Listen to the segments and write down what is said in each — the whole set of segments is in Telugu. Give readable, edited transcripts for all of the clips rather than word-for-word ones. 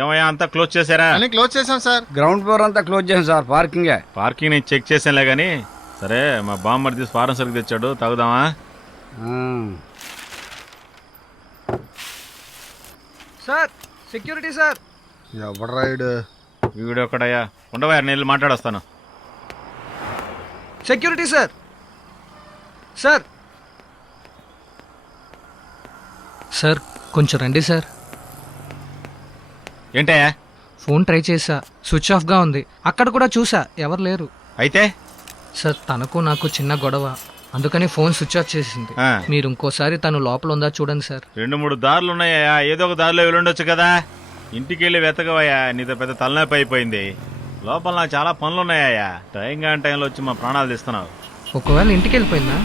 ఏమయ్యా అంతా క్లోజ్ చేశారా? అని క్లోజ్ చేసాం సార్. గ్రౌండ్ ఫ్లోర్ అంతా క్లోజ్ చేసాం సార్. పార్కింగ్ నేను చెక్ చేసానులే గానీ. సరే మా బామ్మర్ తీసి ఫారెన్ సరుకు తెచ్చాడు, తాగుదామా? Sir security sir. ఎవడు రైడ్ వీడియో ఒకడయ్యా. ఉండవా, నేను మాట్లాడొస్తాను. Security sir. సార్ సార్ కొంచెం రండి సార్. ఏంటయ్యా? ఫోన్ ట్రై చేసా, స్విచ్ ఆఫ్గా ఉంది. అక్కడ కూడా చూసా, ఎవరు లేరు. అయితే సార్ తనకు నాకు చిన్న గొడవ, అందుకని ఫోన్ స్విచ్ ఆఫ్ చేసింది. మీరు ఇంకోసారి తను లోపల ఉందా చూడండి సార్. 2-3 దారులు ఉన్నాయా, ఏదో ఒక దారిలో వెళ్ళుండొచ్చు కదా. ఇంటికి వెళ్ళి వెతకవయ్యా, నీతో పెద్ద తలనొప్పి అయిపోయింది. లోపల నాకు చాలా పనులు ఉన్నాయా. టైం కాని టైంలో వచ్చి మా ప్రాణాలు తీస్తున్నావు. ఒకవేళ ఇంటికి వెళ్ళిపోయిందా?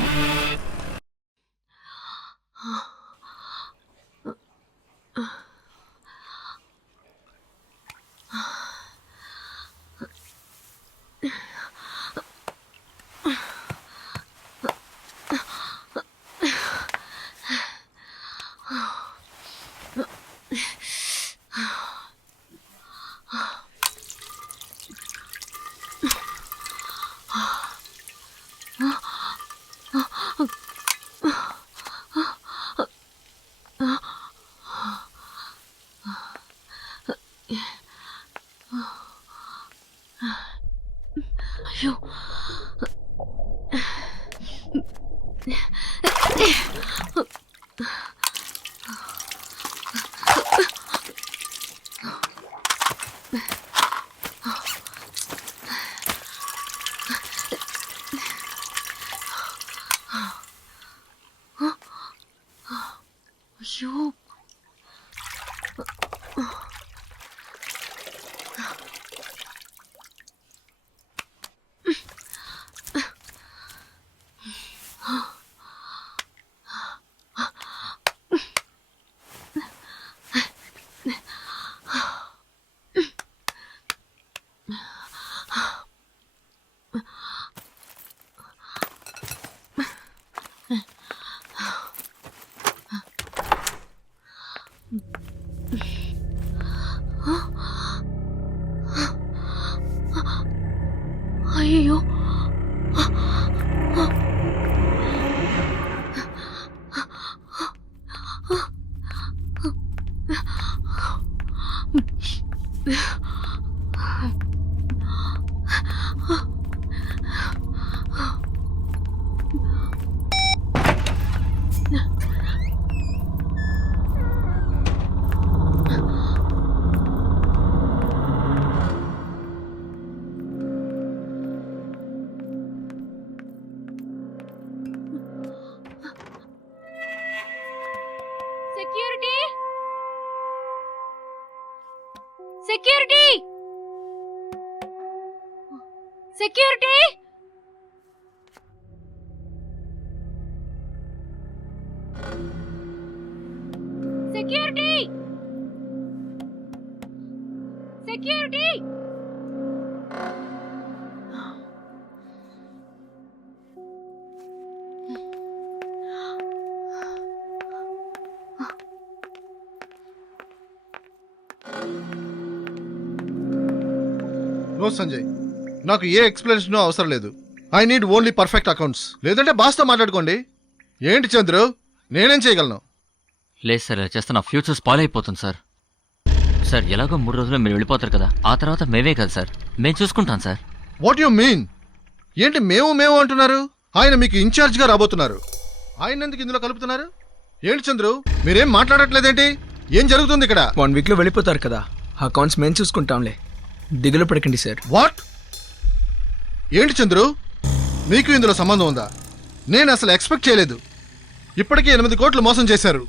అయ్యో అయ్యో అయ్యో security security security security security no Sanjay, నాకు ఏ ఎక్స్ప్లెనేషన్ అవసరం లేదు. I need only perfect accounts. లేదంటే బాస్తో మాట్లాడుకోండి. ఏంటి చంద్రు, నేనేం చేయగలను? లేదు సార్, ఇలా చేస్తే నా ఫ్యూచర్ స్పాయిల్ అయిపోతుంది సార్. సార్ ఎలాగో 3 రోజుల్లో మీరు వెళ్ళిపోతారు కదా, ఆ తర్వాత మేమే కదా సార్, మేము చూసుకుంటాం సార్. What you mean? ఏంటి మేము అంటున్నారు? ఆయన మీకు ఇన్ఛార్జ్ గా రాబోతున్నారు. ఆయన ఎందుకు ఇందులో కలుపుతున్నారు? ఏంటి చంద్రు, మీరేం మాట్లాడట్లేదేంటి? ఏం జరుగుతుంది ఇక్కడ? 1 వీక్ లో వెళ్ళిపోతారు కదా, అకౌంట్స్ మేము చూసుకుంటాంలే, దిగులు పడకండి సార్. వాట్? ఏంటి చంద్రు, మీకు ఇందులో సంబంధం ఉందా? నేను అసలు ఎక్స్పెక్ట్ చేయలేదు. ఇప్పటికే 8 కోట్లు మోసం చేశారు.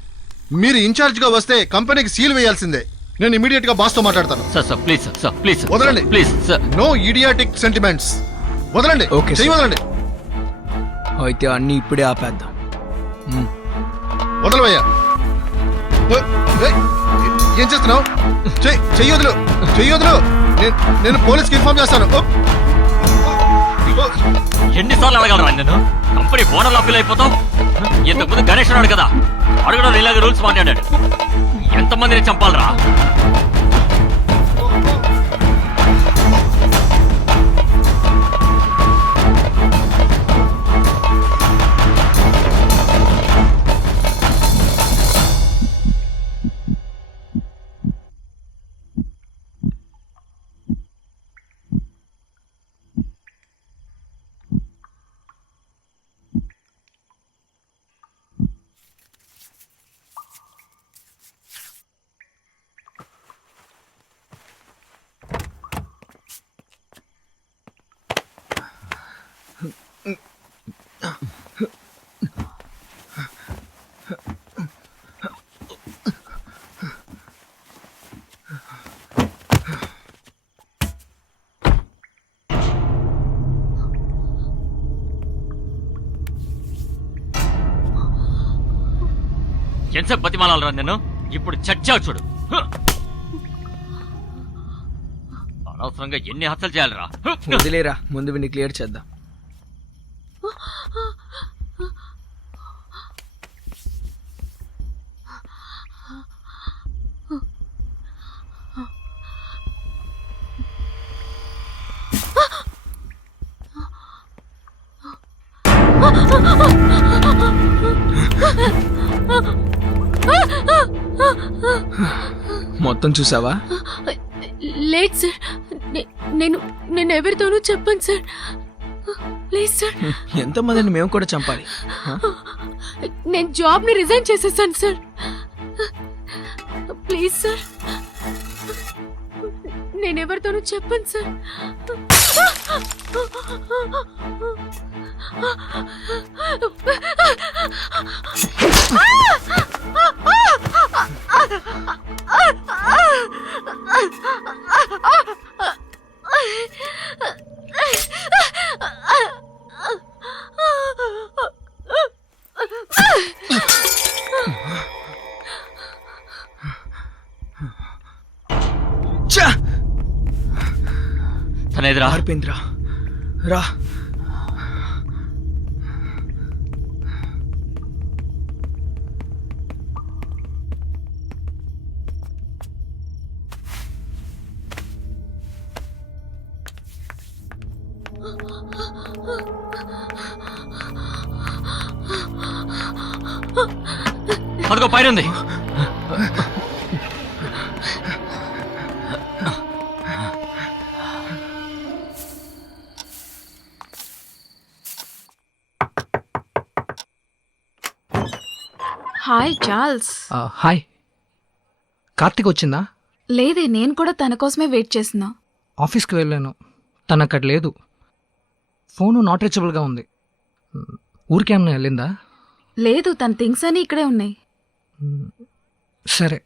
మీరు ఇన్ఛార్జ్ గా వస్తే కంపెనీకి సీల్ వేయాల్సిందే. నేను ఇమీడియట్ గా బాస్ తో మాట్లాడతాను. సార్ ప్లీజ్ సార్, ప్లీజ్ వదలండి. Please sir, no idiotic sentiments. వదలండి. ఓకే చెయ్యి వదలండి. అయితే అన్ని ఇప్పుడే ఆపేద్దాం. వదలవయ్యా. ఏం చేస్తున్నావు? చెయ్యి వదులు, చెయ్యి వదులు. నేను పోలీస్కి ఇన్ఫార్మ్ చేస్తాను. ఎన్నిసార్లు అడగలరా నేను? కంపెనీ ఓనర్ అప్పీల్ అయిపోతావు. ఇంతకుముందు గణేష్ ఉన్నాడు కదా, అడగడం ఇలాగ రూల్స్ మాట్లాడాడు. ఎంతమందిని చంపాలరా? ఎంతసేపు బతిమాలాలరా నేను ఇప్పుడు చచ్చావు చూడు. హ! అనవసరంగా ఎన్ని హత్యలు చేయాలరా? హ! వదిలేరా, ముందు విని క్లియర్ చేద్దాం. మొత్తం చూసావా? లేదు సార్, నేను నేను ఎవరితోనూ చెప్పను సార్. Please sir. ఎంతమందిని మేము కూడా చంపాలి? నేను జాబ్ ని రిజైన్ చేసేసాను సార్. ప్లీజ్ సార్, నేను ఎవరితోనూ చెప్పను సార్. తనేదిరా? ఆర్పేంద్ర రా. అదిగో పైన ఉంది. Hi Charles. హాయ్. కార్తీక్ వచ్చిందా? లేదే, నేను కూడా తన కోసమే వెయిట్ చేస్తున్నా. ఆఫీస్కి వెళ్ళాను, తను అక్కడ లేదు. ఫోను నాట్ రీచబుల్గా ఉంది. ఊరికేమన్నా వెళ్ళిందా? లేదు, తన థింగ్స్ అన్నీ ఇక్కడే ఉన్నాయి. సరే,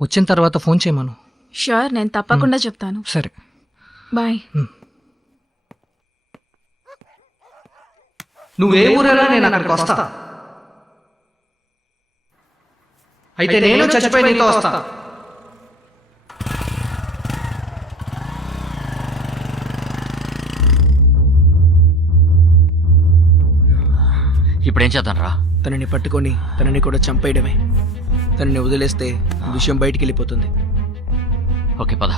వచ్చిన తర్వాత ఫోన్ చేయమను. షూర్, నేను తప్పకుండా చెప్తాను. సరే, బాయ్. నువ్వే ఊరేలా నేను అక్కడికి వస్తా. అయితే నేను చచ్చిపోయి నీతో వస్తా. ఇప్పుడేం చేద్దాం రా? తనని పట్టుకొని తనని కూడా చంపేయడమే. తనని వదిలేస్తే విషయం బయటికి వెళ్ళిపోతుంది. ఓకే పద.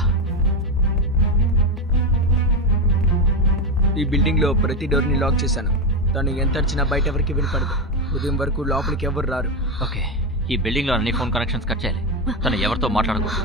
ఈ బిల్డింగ్ లో ప్రతి డోర్ ని లాక్ చేశాను. తను ఎంత అడిచినా బయట ఎవరికి వినపడదు. ఉదయం వరకు లోపలికి ఎవరు రారు. ఓకే, ఈ బిల్డింగ్ లో అన్ని ఫోన్ కనెక్షన్స్ కట్ చేయాలి. తను ఎవరితో మాట్లాడకూడదు.